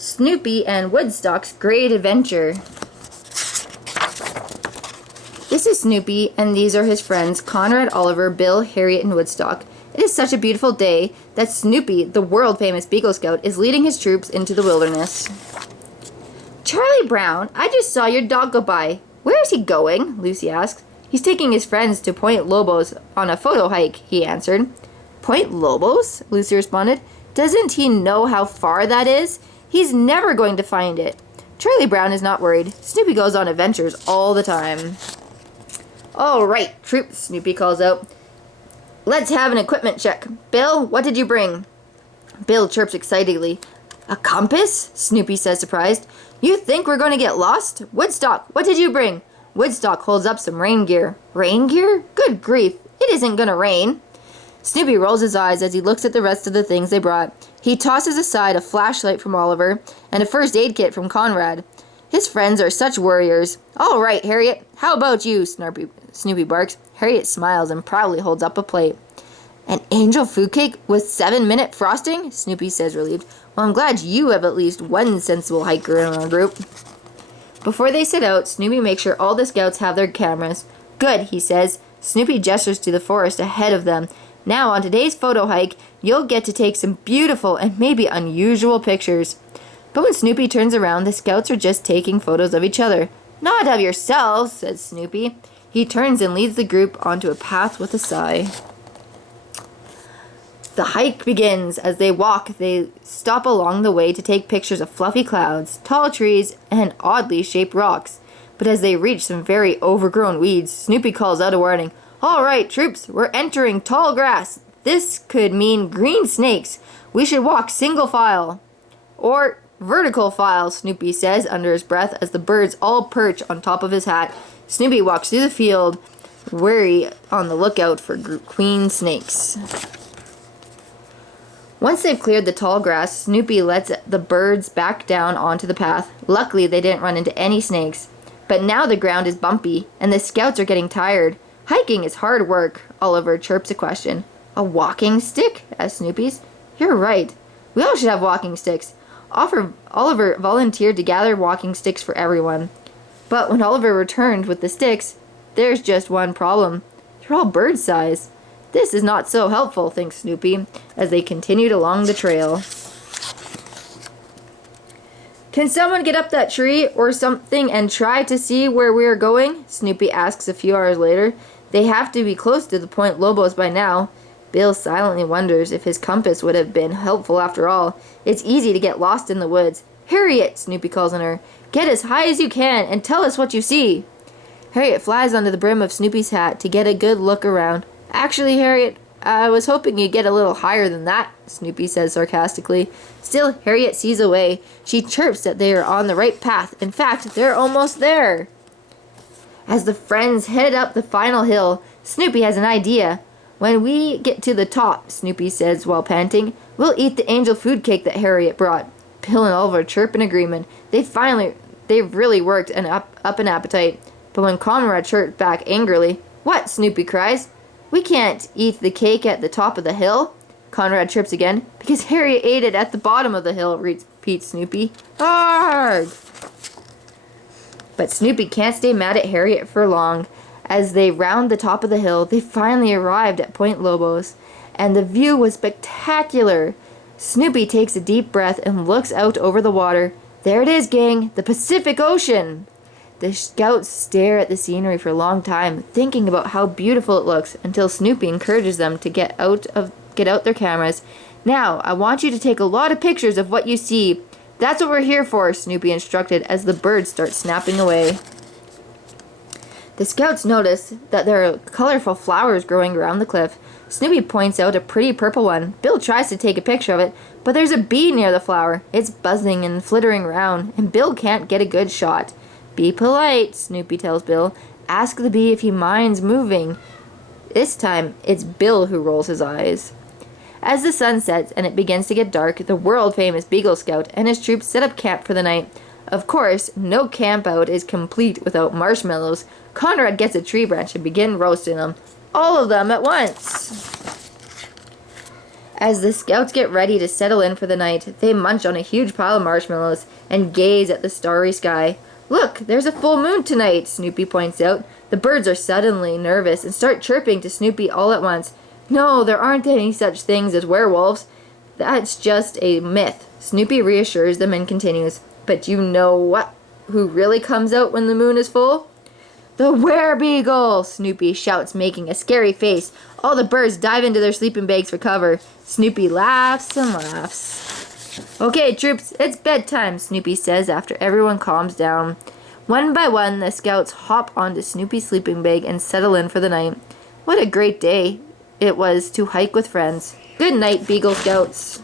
Snoopy and Woodstock's Great Adventure. This is Snoopy, and these are his friends Conrad, Oliver, Bill, Harriet, and Woodstock. It is such a beautiful day that Snoopy, the world-famous Beagle Scout, is leading his troops into the wilderness. Charlie Brown, I just saw your dog go by. Where is he going? Lucy asked. He's taking his friends to Point Lobos on a photo hike, he answered. Point Lobos? Lucy responded. Doesn't he know how far that is? He's never going to find it. Charlie Brown is not worried. Snoopy goes on adventures all the time. All right, troops, Snoopy calls out. Let's have an equipment check. Bill, what did you bring? Bill chirps excitedly. A compass? Snoopy says, surprised. You think we're going to get lost? Woodstock, what did you bring? Woodstock holds up some rain gear. Rain gear? Good grief, it isn't going to rain. Snoopy rolls his eyes as he looks at the rest of the things they brought. He tosses aside a flashlight from Oliver and a first aid kit from Conrad. His friends are such warriors. All right, Harriet, how about you? Snoopy barks. Harriet smiles and proudly holds up a plate. An angel food cake with 7-minute frosting? Snoopy says, relieved. Well, I'm glad you have at least one sensible hiker in our group. Before they set out, Snoopy makes sure all the scouts have their cameras. Good, he says. Snoopy gestures to the forest ahead of them. Now, on today's photo hike, you'll get to take some beautiful and maybe unusual pictures. But when Snoopy turns around, the scouts are just taking photos of each other. Not of yourselves, says Snoopy. He turns and leads the group onto a path with a sigh. The hike begins. As they walk, they stop along the way to take pictures of fluffy clouds, tall trees, and oddly shaped rocks. But as they reach some very overgrown weeds, Snoopy calls out a warning. All right, troops, we're entering tall grass. This could mean green snakes. We should walk single file. Or vertical file, Snoopy says under his breath as the birds all perch on top of his hat. Snoopy walks through the field, wary on the lookout for queen snakes. Once they've cleared the tall grass, Snoopy lets the birds back down onto the path. Luckily, they didn't run into any snakes. But now the ground is bumpy, and the scouts are getting tired. Hiking is hard work, Oliver chirps a question. A walking stick? Asks Snoopy's. You're right. We all should have walking sticks. Oliver volunteered to gather walking sticks for everyone. But when Oliver returned with the sticks, there's just one problem. They're all bird size. This is not so helpful, thinks Snoopy, as they continued along the trail. Can someone get up that tree or something and try to see where we are going? Snoopy asks a few hours later. They have to be close to the Point Lobos by now. Bill silently wonders if his compass would have been helpful after all. It's easy to get lost in the woods. Harriet, Snoopy calls on her. Get as high as you can and tell us what you see. Harriet flies onto the brim of Snoopy's hat to get a good look around. Actually, Harriet, I was hoping you'd get a little higher than that, Snoopy says sarcastically. Still, Harriet sees a way. She chirps that they are on the right path. In fact, they're almost there. As the friends head up the final hill, Snoopy has an idea. When we get to the top, Snoopy says while panting, we'll eat the angel food cake that Harriet brought. Bill and Oliver chirp in agreement. They've really worked up an appetite. But when Conrad chirped back angrily, What? Snoopy cries. We can't eat the cake at the top of the hill. Conrad chirps again. Because Harriet ate it at the bottom of the hill, repeats Snoopy. Arrgh! But Snoopy can't stay mad at Harriet for long. As they round the top of the hill, they finally arrived at Point Lobos, and the view was spectacular. Snoopy takes a deep breath and looks out over the water. There it is, gang, the Pacific Ocean. The scouts stare at the scenery for a long time, thinking about how beautiful it looks, until Snoopy encourages them to get out their cameras. Now, I want you to take a lot of pictures of what you see. That's what we're here for, Snoopy instructed as the birds start snapping away. The scouts notice that there are colorful flowers growing around the cliff. Snoopy points out a pretty purple one. Bill tries to take a picture of it, but there's a bee near the flower. It's buzzing and flittering around, and Bill can't get a good shot. Be polite, Snoopy tells Bill. Ask the bee if he minds moving. This time, it's Bill who rolls his eyes. As the sun sets and it begins to get dark, the world-famous Beagle Scout and his troops set up camp for the night. Of course, no camp out is complete without marshmallows. Conrad gets a tree branch and begins roasting them. All of them at once. As the scouts get ready to settle in for the night, they munch on a huge pile of marshmallows and gaze at the starry sky. Look, there's a full moon tonight, Snoopy points out. The birds are suddenly nervous and start chirping to Snoopy all at once. No, there aren't any such things as werewolves. That's just a myth. Snoopy reassures them and continues. But you know what? Who really comes out when the moon is full? The werebeagle! Snoopy shouts, making a scary face. All the birds dive into their sleeping bags for cover. Snoopy laughs and laughs. Okay, troops, it's bedtime, Snoopy says after everyone calms down. One by one, the scouts hop onto Snoopy's sleeping bag and settle in for the night. What a great day it was to hike with friends. Good night, Beagle Scouts.